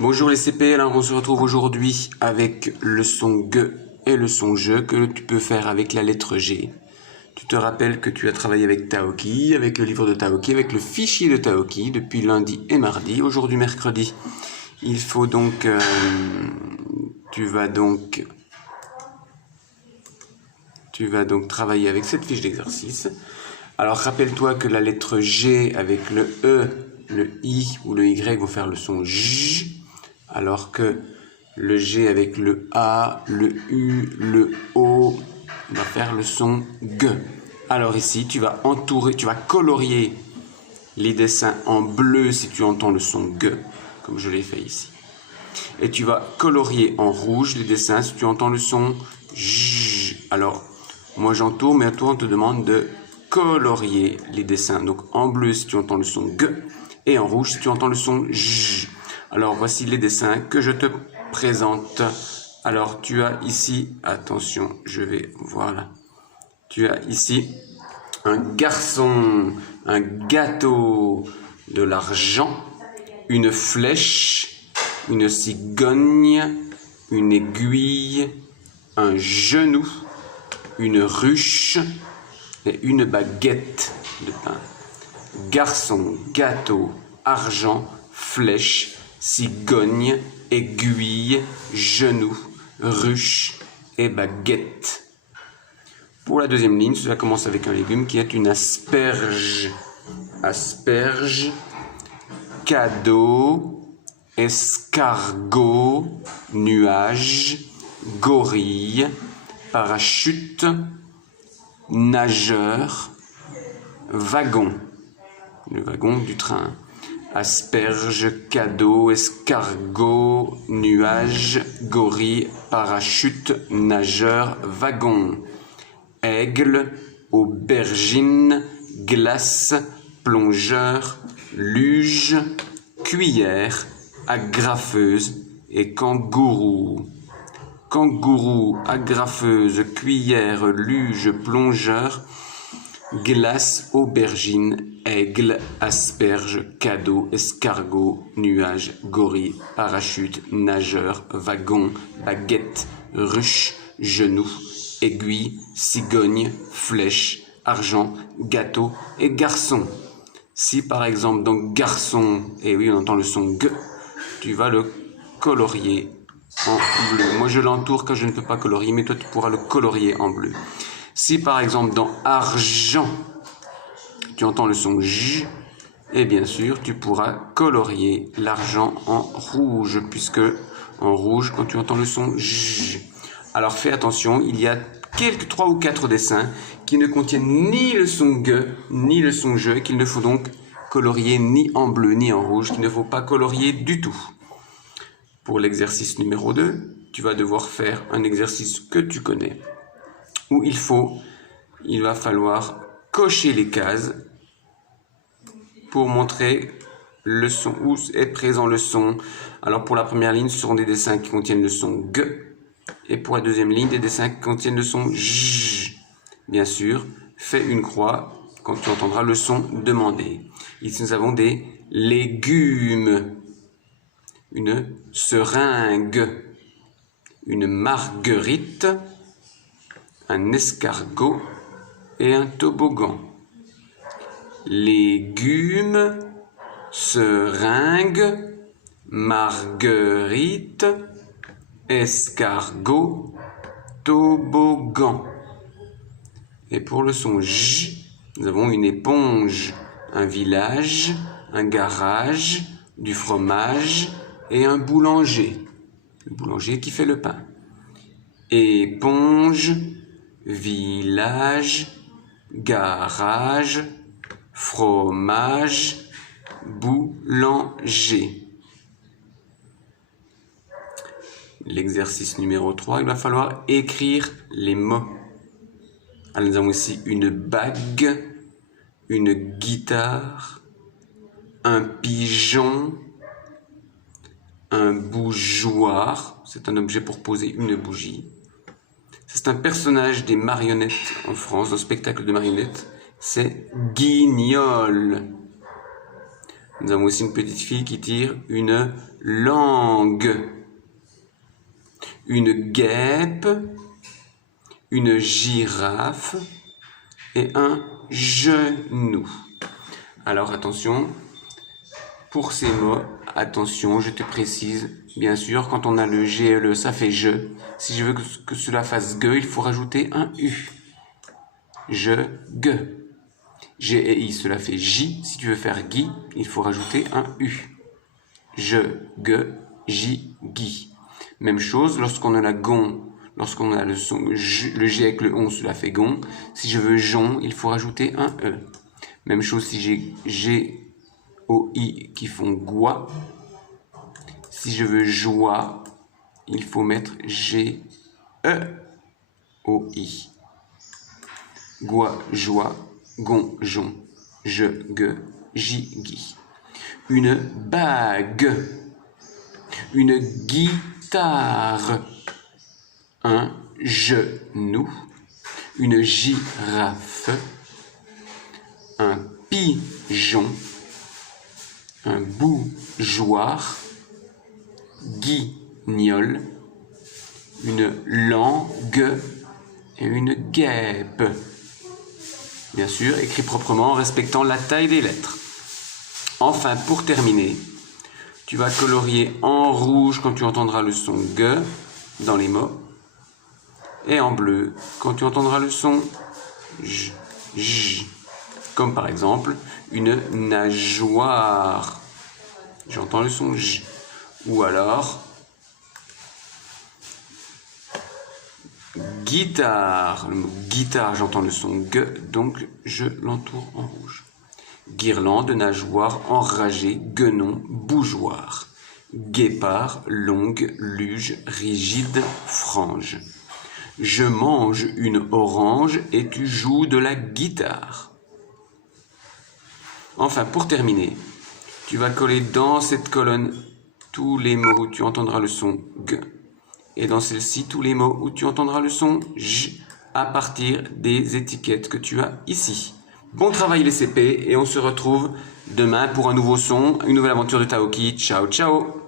Bonjour les CP, alors on se retrouve aujourd'hui avec le son G et le son je que tu peux faire avec la lettre G. Tu te rappelles que tu as travaillé avec Taoki, avec le livre de Taoki, avec le fichier de Taoki depuis lundi et mardi. Aujourd'hui mercredi, il faut donc... tu vas donc travailler avec cette fiche d'exercice. Alors rappelle-toi que la lettre G avec le E, le I ou le Y vont faire le son J, alors que le G avec le A, le U, le O va faire le son G. Alors ici, tu vas colorier les dessins en bleu si tu entends le son G, comme je l'ai fait ici. Et tu vas colorier en rouge les dessins si tu entends le son J. Alors, moi j'entoure, mais à toi on te demande de colorier les dessins. Donc en bleu si tu entends le son G et en rouge si tu entends le son J. Alors voici les dessins que je te présente. Alors tu as ici, attention, voilà. Tu as ici un garçon, un gâteau, de l'argent, une flèche, une cigogne, une aiguille, un genou, une ruche et une baguette de pain. Garçon, gâteau, argent, flèche, cigogne, aiguille, genou, ruche et baguette. Pour la deuxième ligne, cela commence avec un légume qui est une asperge. Asperge, cadeau, escargot, nuage, gorille, parachute, nageur, wagon, le wagon du train. Asperge, cadeau, escargot, nuage, gorille, parachute, nageur, wagon. Aigle, aubergine, glace, plongeur, luge, cuillère, agrafeuse et kangourou. Kangourou, agrafeuse, cuillère, luge, plongeur, glace, aubergine, aigle, asperge, cadeau, escargot, nuage, gorille, parachute, nageur, wagon, baguette, ruche, genou, aiguille, cigogne, flèche, argent, gâteau et garçon. Si par exemple donc garçon, et oui on entend le son G, tu vas le colorier en bleu. Moi je l'entoure quand je ne peux pas colorier, mais toi tu pourras le colorier en bleu. Si par exemple dans argent, tu entends le son J, et bien sûr tu pourras colorier l'argent en rouge, puisque en rouge quand tu entends le son J. Alors fais attention, il y a quelques 3 ou 4 dessins qui ne contiennent ni le son G ni le son je, qu'il ne faut donc colorier ni en bleu ni en rouge, qu'il ne faut pas colorier du tout. Pour l'exercice numéro 2, tu vas devoir faire un exercice que tu connais, où il va falloir cocher les cases pour montrer le son, où est présent le son. Alors pour la première ligne, ce seront des dessins qui contiennent le son G, et pour la deuxième ligne, des dessins qui contiennent le son J. Bien sûr, fais une croix quand tu entendras le son demandé. Ici, nous avons des légumes, une seringue, une marguerite, un escargot et un toboggan. Légumes, seringue, marguerite, escargot, toboggan. Et pour le son J, nous avons une éponge, un village, un garage, du fromage et un boulanger. Le boulanger qui fait le pain. Éponge, village, garage, fromage, boulanger. L'exercice numéro 3, il va falloir écrire les mots. Alors nous avons ici une bague, une guitare, un pigeon, un bougeoir, c'est un objet pour poser une bougie. C'est un personnage des marionnettes en France, un spectacle de marionnettes, c'est Guignol. Nous avons aussi une petite fille qui tire une langue, une guêpe, une girafe et un genou. Alors attention, pour ces mots, attention, je te précise, bien sûr, quand on a le G et le ça fait je. Si je veux que cela fasse ge, il faut rajouter un U. Je, ge. G et I, cela fait J. Si tu veux faire gui, il faut rajouter un U. Je, ge, J, gui. Même chose, lorsqu'on a la gon, lorsqu'on a le son, le G avec le on, cela fait gon. Si je veux jon, il faut rajouter un E. Même chose si j'ai G, O, I qui font goi. Si je veux joie, il faut mettre G, E, O, I. Goi, joie, gon, jon, je, ge, j, gui. Une bague, une guitare, un genou, une girafe, un pigeon, un bougeoir, guignol, une langue et une guêpe. Bien sûr, écrit proprement en respectant la taille des lettres. Enfin, pour terminer, tu vas colorier en rouge quand tu entendras le son ge dans les mots et en bleu quand tu entendras le son j, j. Comme par exemple une nageoire. J'entends le son j. Ou alors guitare. Le mot guitare, j'entends le son ge, donc je l'entoure en rouge. Guirlande, nageoire, enragé, guenon, bougeoir. Guépard, longue, luge, rigide, frange. Je mange une orange et tu joues de la guitare. Enfin, pour terminer, tu vas coller dans cette colonne tous les mots où tu entendras le son g. Et dans celle-ci, tous les mots où tu entendras le son j à partir des étiquettes que tu as ici. Bon travail les CP et on se retrouve demain pour un nouveau son, une nouvelle aventure de Taoki. Ciao, ciao!